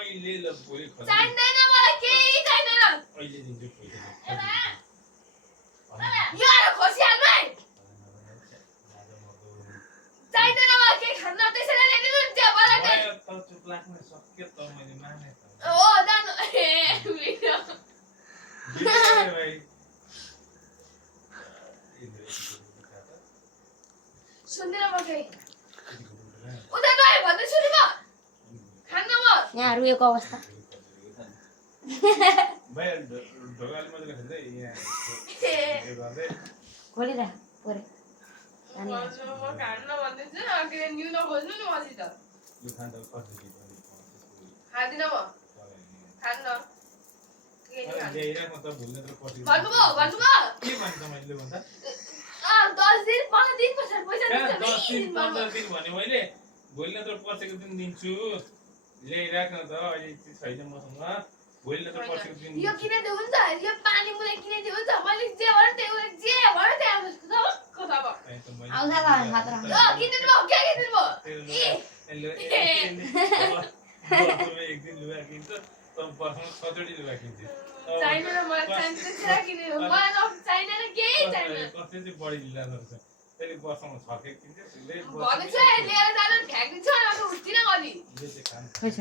अहिले ल भोलि खर्च चाहिँदैन मलाई केही चाहिँदैन अहिले दिन्छु पैसा यार खोसिहाल्नु है चाहिँदैन मलाई केही खान्न त्यसैले ल्याइदिनु नि त्यो बराबर त चुप लाग्न सक्यो त मैले माने त ओ जानु ए भिडियो भाइ सुन्दिन म केही उता गए भन्दै सुनि म खान्न म यहाँ रुएको अवस्था भाइ ढोकाले मात्रै खान्छ यहाँ गर्दै खोलिरा परे म खान्न भन्दैछु अघि न्यु नखोज्नु नि मसित यो खान्छ कसरी खाँदिन म खान्न ल्याइराख म त भुल्न त पछि भन्नुभयो भन्नुभयो के भन्छ मैले भन्दा 10 दिन 15 दिन पछाडि पैसा कहाँ दिन्छ 10 दिन 15 दिन भने मैले भोलि न त पर्सेको दिन दिन्छु ल्याइराख न त अहिले चाहिँ छैन मसँग भोलि न त पर्सेको दिन यो किन दिउ नि त यो पानी मुले किन दिउ नि त मैले जे भने त्यही जे भने त्यही आउँछ कता भयो आउँछ त मात्र किन दिनु के दिनु एक दिन लुगा किन्छ तर वर्षमा 6 चोटि लुगा किन्छ चाहिँदैन मलाई चाहिन्छ किन मलाई चाहिँदैन केही चाहिँदैन कसले चाहिँ बढी लिला गर्छ त्यसले वर्षमा 6 खेप किन्छ भनेछ लिएर जानु फ्याँकिदिन्छ अनि उठ्दिन अलि यो चाहिँ खान्छ